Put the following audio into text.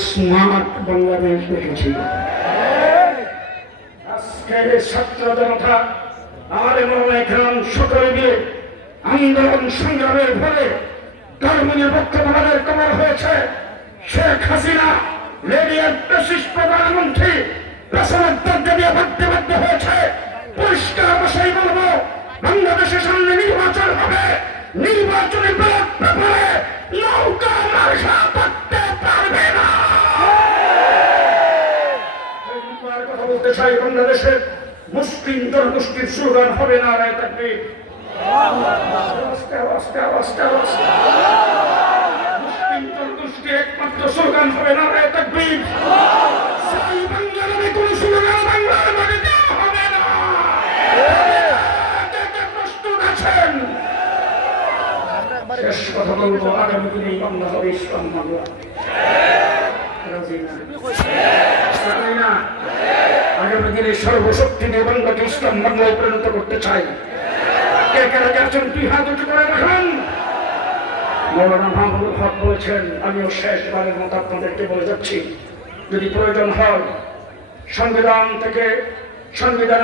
Smart Bangladesh দেখেছি। আজকের ছাত্র জনতা আর গ্রাম সকলে মিলে আন্দোলন সংগ্রামের ফলে ধর্মনিরপেক্ষতাবাদের কবর হয়েছে। শেখ হাসিনা লেডিয়ার প্রেসিস প্রধানমন্ত্রী পেছনের দরজা দিয়ে ভাবতে বাধ্য হয়েছে। পরিষ্কার অবশ্যই বলবো, বাংলাদেশের সামনে নির্বাচন হবে, নির্বাচনের ব্যাপারে নৌকা মার্শা করতে পারবে না। কথা বলতে চাই, বাংলাদেশের মুসলিম জনগোষ্ঠীর স্লোগান হবে না রায় তাকবীর। মুসলিম জনগোষ্ঠীর একমাত্র স্লোগান হবে না রায় তাকবীর। বাংলার আমি কোন স্লোগান বাংলার মানে দেওয়া হবে না। প্রস্তুত আছেন? শেষ কথা বলবো, আগামী দিনে বাংলা হবে ইসলাম বাংলা। আগামী দিনে সর্বশক্তি নিয়ে বাংলাকে ইসলাম বাংলায় পরিণত করতে চাই। কে কে রাজি আছেন? দুই হাত উঁচু করে রাখেন। মৌলানা মাহমুদুল হক বলেছেন, আমিও শেষবারের মতো আপনাদেরকে বলে যাচ্ছি, যদি প্রয়োজন হয় সংবিধান থেকে সংবিধান